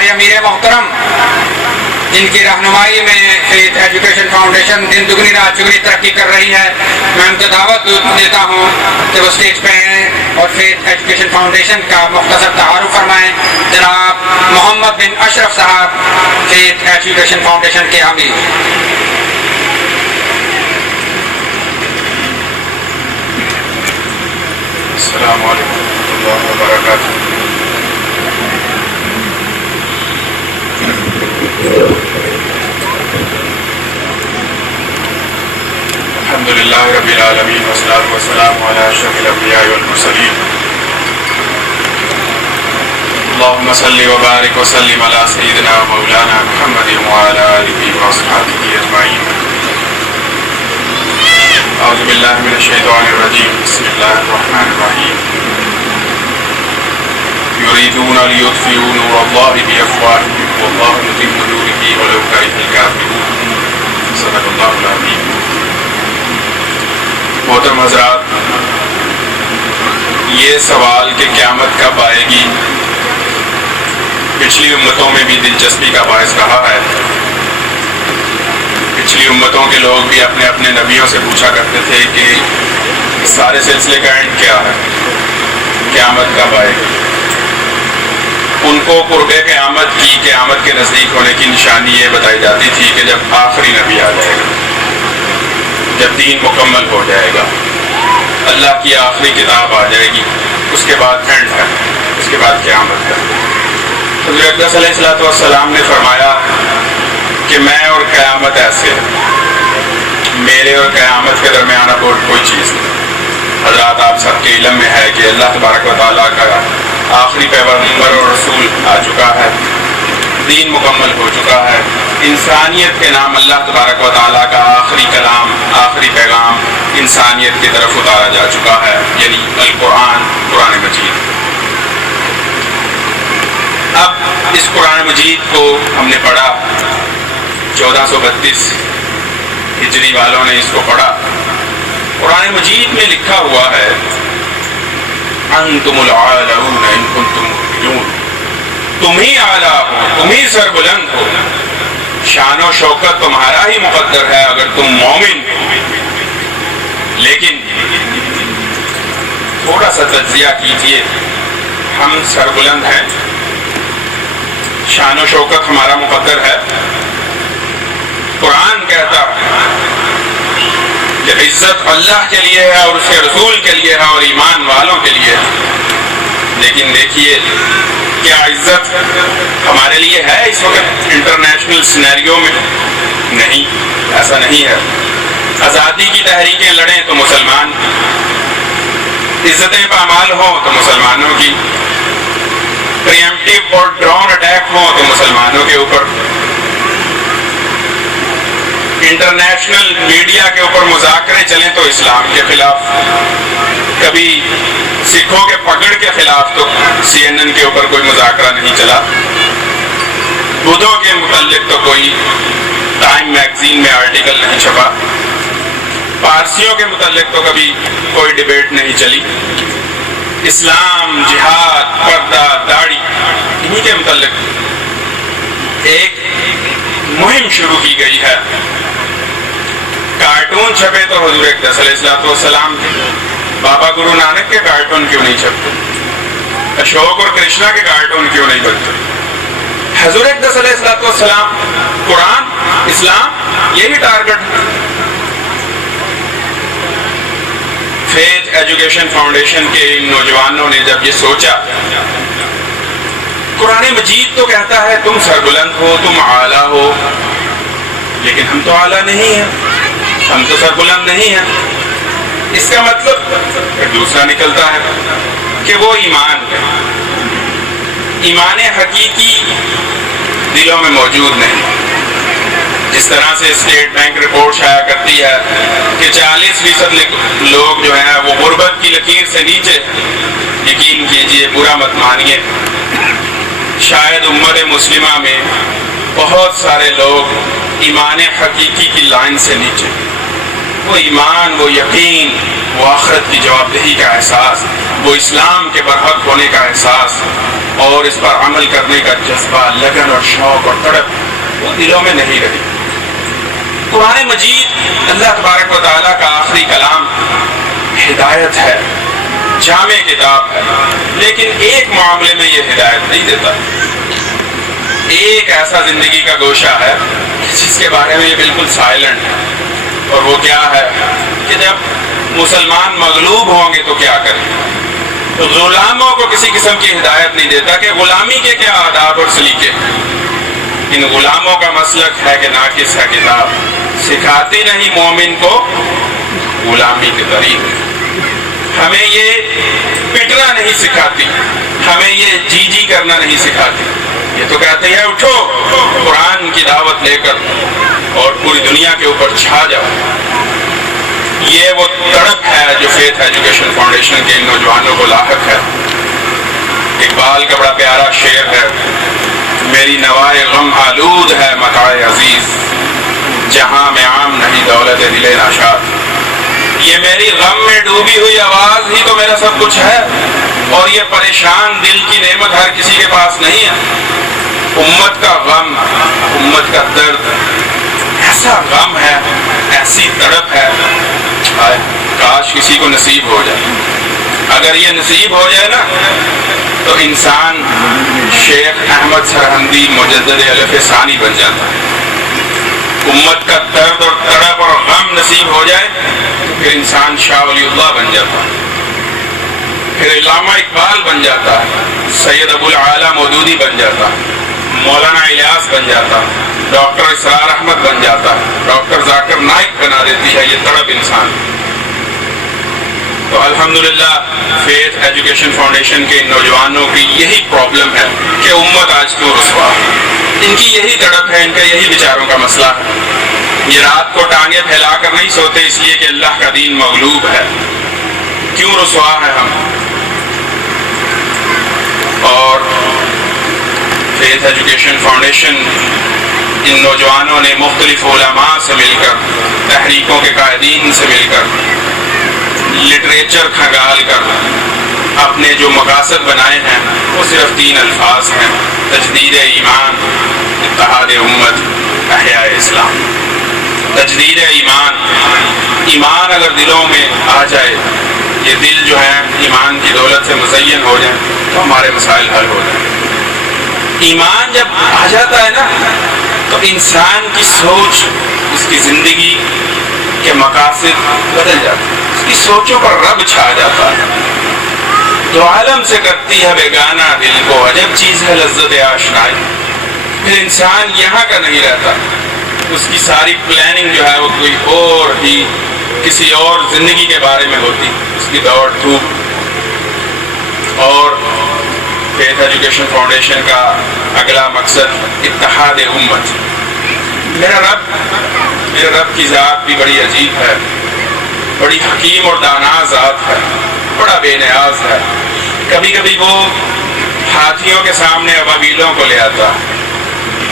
ہمارے امیر محترم، جن کی رہنمائی میں فیتھ ایجوکیشن فاؤنڈیشن دن دگنی رات چگنی ترقی کر رہی ہے، میں ان کو دعوت دیتا ہوں کہ وہ اسٹیج پہ آئیں اور فیتھ ایجوکیشن فاؤنڈیشن کا مختصر تعارف فرمائیں۔ جناب محمد بن اشرف صاحب، فیتھ ایجوکیشن فاؤنڈیشن کے امیر۔ السلام علیکم ورحمۃ اللہ وبرکاتہ۔ الحمد للہ رب العالمین والصلاۃ والسلام علی اشرف الانبیاء والمرسلین، اللہم صل وبارک وسلم علی سیدنا مولانا محمد وعلی آلہ واصحابہ اجمعین۔ اعوذ باللہ من الشیطان الرجیم، بسم اللہ الرحمن الرحیم۔ یریدون لیطفئوا نور اللہ بافواہہم واللہ متم نورہ ولو کرہ الکافرون۔ صدق اللہ العظیم۔ محترم حضرات، یہ سوال کہ قیامت کب آئے گی پچھلی امتوں میں بھی دلچسپی کا باعث رہا ہے۔ پچھلی امتوں کے لوگ بھی اپنے اپنے نبیوں سے پوچھا کرتے تھے کہ اس سارے سلسلے کا اینڈ کیا ہے، قیامت کب آئے گی۔ ان کو قرب قیامت کی، قیامت کے نزدیک ہونے کی نشانی یہ بتائی جاتی تھی کہ جب آخری نبی آ جائے گا، جب دین مکمل ہو جائے گا، اللہ کی آخری کتاب آ جائے گی، اس کے بعد اینڈ ہے، اس کے بعد قیامت ہے۔ حضور اقدس علیہ الصلوۃ والسلام نے فرمایا کہ میں اور قیامت ایسے ہیں، میرے اور قیامت کے درمیان اب اور کوئی چیز نہیں۔ حضرات، آپ سب کے علم میں ہے کہ اللہ تبارک و تعالیٰ کا آخری پیغمبر اور رسول آ چکا ہے، دین مکمل ہو چکا ہے، انسانیت کے نام اللہ تبارک و تعالیٰ کا آخری کلام، آخری پیغام انسانیت کی طرف اتارا جا چکا ہے، یعنی القرآن، قرآن مجید۔ اب اس قرآن مجید کو ہم نے پڑھا، 1432 ہجری والوں نے اس کو پڑھا۔ قرآن مجید میں لکھا ہوا ہے انتم العالون ان کنتم مؤمنون، تم ہی اعلیٰ ہو، تم ہی سربلند ہو، شان و شوکت تمہارا ہی مقدر ہے اگر تم مومن ہو۔ لیکن تھوڑا سا تجزیہ کیجئے، ہم سربلند ہیں، شان و شوکت ہمارا مقدر ہے، قرآن کہتا ہے کہ عزت اللہ کے لیے ہے اور اس کے رسول کے لیے ہے اور ایمان والوں کے لیے ہے۔ لیکن دیکھیے، کیا عزت ہمارے لیے ہے اس وقت انٹرنیشنل سینیریو میں؟ نہیں، ایسا نہیں ہے۔ آزادی کی تحریکیں لڑیں تو مسلمان، عزتیں پامال ہوں تو مسلمانوں کی، پریمپٹیو اور ڈرون اٹیک ہوں تو مسلمانوں کے اوپر، انٹرنیشنل میڈیا کے اوپر مذاکرے چلیں تو اسلام کے خلاف، کبھی سکھوں کے پکڑ کے خلاف تو CNN کے اوپر کوئی مذاکرہ نہیں چلا، بدھوں کے متعلق تو کوئی ٹائم میگزین میں آرٹیکل نہیں چھپا، پارسیوں کے متعلق تو کبھی کوئی ڈیبیٹ نہیں چلی، اسلام، جہاد، پردہ، داڑھی، انہی کے متعلق ایک مہم شروع کی گئی ہے۔ کارٹون چھپے تو حضور اقدس علیہ الصلوۃ والسلام کے، بابا گرو نانک کے کارٹون کیوں نہیں چھپتے؟ اشوک اور کرشنا کے کارٹون کیوں نہیں بنتے؟ حضور اقدس علیہ الصلوۃ والسلام، قرآن، اسلام، یہی ٹارگٹ ہے۔ فیتھ ایجوکیشن فاؤنڈیشن کے ان نوجوانوں نے جب یہ سوچا، قرآن مجید تو کہتا ہے تم سربلند ہو، تم اعلیٰ ہو، لیکن ہم تو اعلیٰ نہیں ہیں، ہم تو سربلند نہیں ہیں۔ اس کا مطلب پھر دوسرا نکلتا ہے کہ وہ ایمان ہے، ایمان حقیقی دلوں میں موجود نہیں۔ جس طرح سے اسٹیٹ بینک رپورٹ شائع کرتی ہے کہ 40% لوگ جو ہیں وہ غربت کی لکیر سے نیچے، یقین کیجئے، برا مت مانیے، شاید امت مسلمہ میں بہت سارے لوگ ایمان حقیقی کی لائن سے نیچے۔ وہ ایمان، وہ یقین، وہ آخرت کی جواب دہی کا احساس، وہ اسلام کے برحق ہونے کا احساس اور اس پر عمل کرنے کا جذبہ، لگن اور شوق اور تڑپ وہ دلوں میں نہیں رہی۔ قرآن مجید اللہ تبارک و تعالیٰ کا آخری کلام ہدایت ہے، جامع کتاب ہے، لیکن ایک معاملے میں یہ ہدایت نہیں دیتا۔ ایک ایسا زندگی کا گوشہ ہے جس کے بارے میں یہ بالکل سائلنٹ ہے، اور وہ کیا ہے کہ جب مسلمان مغلوب ہوں گے تو کیا کریں۔ تو غلاموں کو کسی قسم کی ہدایت نہیں دیتا کہ غلامی کے کیا آداب اور سلیقے۔ ان غلاموں کا مسلک ہے کہ ناقص ہے کتاب، سکھاتی نہیں مومن کو غلامی کے طریقے۔ ہمیں یہ پٹنا نہیں سکھاتی، ہمیں یہ جی کرنا نہیں سکھاتی۔ یہ تو کہتے ہیں اٹھو قرآن کی دعوت لے کر اور پوری دنیا کے اوپر چھا جاؤ۔ یہ وہ تڑپ ہے جو فیتھ ایجوکیشن فاؤنڈیشن کے نوجوانوں کو لاحق ہے۔ اقبال کا بڑا پیارا شعر ہے، میری نوائے غم آلود ہے متاع عزیز، جہاں میں عام نہیں دولت دل ناشاد۔ یہ میری غم میں ڈوبی ہوئی آواز ہی تو میرا سب کچھ ہے، اور یہ پریشان دل کی نعمت ہر کسی کے پاس نہیں ہے۔ امت کا غم، امت کا درد ایسا غم ہے، ایسی تڑپ ہے، کاش کسی کو نصیب ہو جائے۔ اگر یہ نصیب ہو جائے نا تو انسان شیخ احمد سرہندی مجدد الف ثانی بن جاتا ہے۔ امت کا درد اور تڑپ اور غم نصیب ہو جائے تو پھر انسان شاہ ولی اللہ بن جاتا ہے، پھر علامہ اقبال بن جاتا ہے، سید ابو العالی مودودی بن جاتا ہے، مولانا الیاس بن جاتا ہے، ڈاکٹر اسرار احمد بن جاتا ہے، ڈاکٹر ذاکر نائک بنا دیتی ہے یہ تڑپ انسان۔ تو الحمدللہ فیتھ ایجوکیشن فاؤنڈیشن کے نوجوانوں کی یہی پرابلم ہے کہ امت آج کیوں رسوا ہے۔ ان کی یہی تڑپ ہے، ان کا یہی بیچاروں کا مسئلہ ہے۔ یہ رات کو ٹانگیں پھیلا کر نہیں سوتے اس لیے کہ اللہ کا دین مغلوب ہے۔ کیوں رسوا ہے ہم؟ اور فیتھ ایجوکیشن فاؤنڈیشن ان نوجوانوں نے مختلف علماء سے مل کر، تحریکوں کے قائدین سے مل کر، لٹریچر کھنگال کر اپنے جو مقاصد بنائے ہیں وہ صرف 3 الفاظ ہیں: تجدید ایمان، اتحاد امت، احیاء اسلام۔ تجدید ایمان، ایمان اگر دلوں میں آ جائے، یہ دل جو ہے ایمان کی دولت سے مزین ہو جائے تو ہمارے مسائل حل ہو جائیں۔ ایمان جب آ جاتا ہے نا تو انسان کی سوچ، اس کی زندگی کے مقاصد بدل جاتے ہیں، اس کی سوچوں پر رب چھا جاتا ہے۔ دو عالم سے کرتی ہے بیگانہ دل کو، عجب چیز ہے لذت آشنائی۔ پھر انسان یہاں کا نہیں رہتا، اس کی ساری پلاننگ جو ہے وہ کوئی اور ہی کسی اور زندگی کے بارے میں ہوتی، اس کی دوڑ دھوپ۔ اور فیتھ ایجوکیشن فاؤنڈیشن کا اگلا مقصد اتحاد امت۔ میرا رب کی ذات بھی بڑی عجیب ہے، بڑی حکیم اور دانا ذات ہے، بڑا بے نیاز ہے۔ کبھی کبھی وہ ہاتھیوں کے سامنے ابابیلوں کو لے آتا ہے،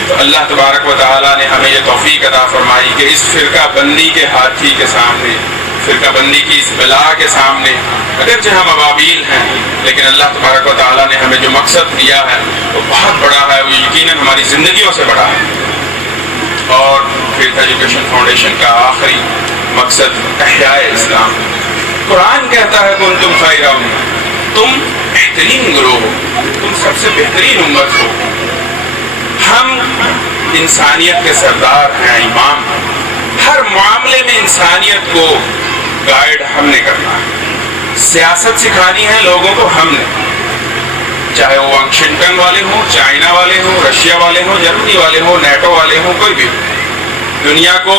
تو اللہ تبارک و تعالیٰ نے ہمیں یہ توفیق عطا فرمائی کہ اس فرقہ بندی کے ہاتھی کے سامنے، فرقہ بندی کی اس بلا کے سامنے، اگرچہ ہم ابابیل ہیں لیکن اللہ تبارک و تعالیٰ نے ہمیں جو مقصد دیا ہے وہ بہت بڑا ہے، وہ یقیناً ہماری زندگیوں سے بڑا ہے۔ اور فیتھ ایجوکیشن فاؤنڈیشن کا آخری مقصد احیاء اسلام۔ قرآن کہتا ہے کنتم خیر امۃ، تم بہترین گروہ ہو، تم سب سے بہترین امت ہو۔ ہم انسانیت کے سردار ہیں، امام ہیں۔ ہر معاملے میں انسانیت کو گائیڈ ہم نے کرنا ہے، سیاست سکھانی ہے لوگوں کو ہم نے، چاہے وہ واشنگٹن والے ہوں، چائنا والے ہوں، رشیا والے ہوں، جرمنی والے ہوں، نیٹو والے ہوں، کوئی بھی ہو۔ دنیا کو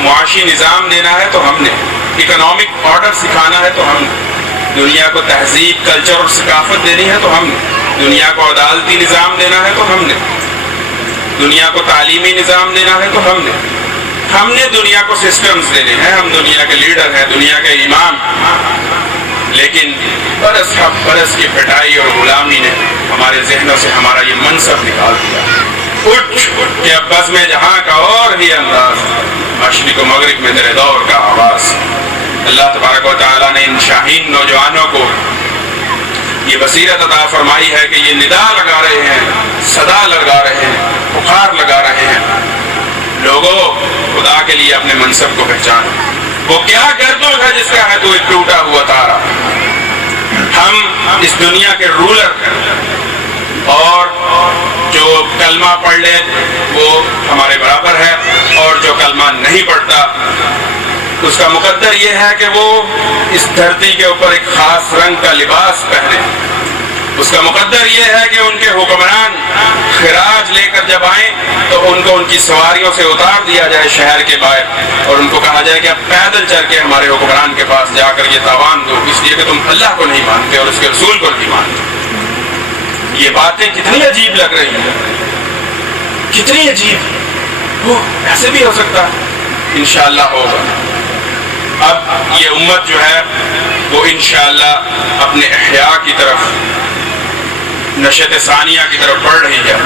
معاشی نظام دینا ہے تو ہم نے، اکنامک آرڈر سکھانا ہے تو ہم نے، دنیا کو تہذیب، کلچر اور ثقافت دینی ہے تو ہم نے، دنیا کو عدالتی نظام دینا ہے تو ہم نے، دنیا کو تعلیمی نظام دینا ہے تو ہم نے دنیا کو سسٹمز دینے ہیں، ہم دنیا کے لیڈر ہیں، دنیا کے امام۔ لیکن برس برس کی پٹائی اور غلامی نے ہمارے ذہنوں سے ہمارا یہ منصب نکال دیا۔ اٹھ کہ اب بس میں جہاں کا اور ہی انداز، مشرق و مغرب میں تیرے دور کا آواز۔ اللہ تبارک و تعالیٰ نے ان شاہین نوجوانوں کو یہ بصیرت عطا فرمائی ہے کہ یہ ندا لگا رہے ہیں، صدا لگا رہے ہیں، پکار لگا رہے ہیں، لوگوں خدا کے لیے اپنے منصب کو پہچانو۔ وہ کیا گردوں ہے جس کا ہے تو ایک ٹوٹا ہوا تارا۔ ہم اس دنیا کے رولر ہیں، اور جو کلمہ پڑھ لے وہ ہمارے برابر ہے، اور جو کلمہ نہیں پڑھتا اس کا مقدر یہ ہے کہ وہ اس دھرتی کے اوپر ایک خاص رنگ کا لباس پہنے۔ اس کا مقدر یہ ہے کہ ان کے حکمران خراج لے کر جب آئیں تو ان کو ان کی سواریوں سے اتار دیا جائے شہر کے باہر، اور ان کو کہا جائے کہ اب پیدل چل کے ہمارے حکمران کے پاس جا کر یہ تاوان دو، اس لیے کہ تم اللہ کو نہیں مانتے اور اس کے رسول کو نہیں مانتے۔ یہ باتیں کتنی عجیب لگ رہی ہیں، کتنی عجیب۔ وہ ایسے بھی ہو سکتا ہے، انشاءاللہ ہوگا۔ اب یہ امت جو ہے وہ انشاءاللہ اپنے احیاء کی طرف، نشت ثانیہ کی طرف بڑھ رہی ہے۔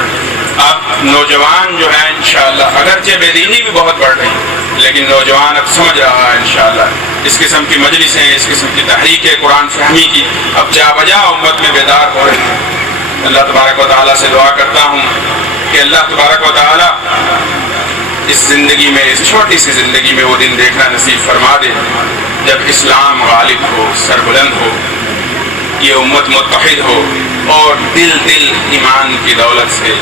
اب نوجوان جو ہے انشاءاللہ، اگرچہ بے دینی بھی بہت بڑھ رہی ہے لیکن نوجوان اب سمجھ رہا ہے انشاءاللہ، اس قسم کی مجلسیں، اس قسم کی تحریک قرآن فہمی کی اب جا بجا امت میں بیدار ہو رہی ہے۔ اللہ تبارک و تعالیٰ سے دعا کرتا ہوں کہ اللہ تبارک و تعالیٰ اس زندگی میں، اس چھوٹی سی زندگی میں وہ دن دیکھنا نصیب فرما دے جب اسلام غالب ہو، سربلند ہو، یہ امت متحد ہو اور دل دل ایمان کی دولت سے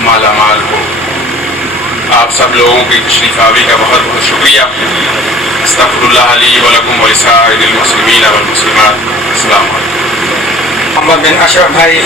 مالا مال ہو۔ آپ سب لوگوں کی تشریف آوری کا بہت بہت شکریہ۔ استغفر اللہ لی ولکم ولسائر المسلمین والمسلمات۔ السلام علیکم۔ محمد بن اشرف بھائی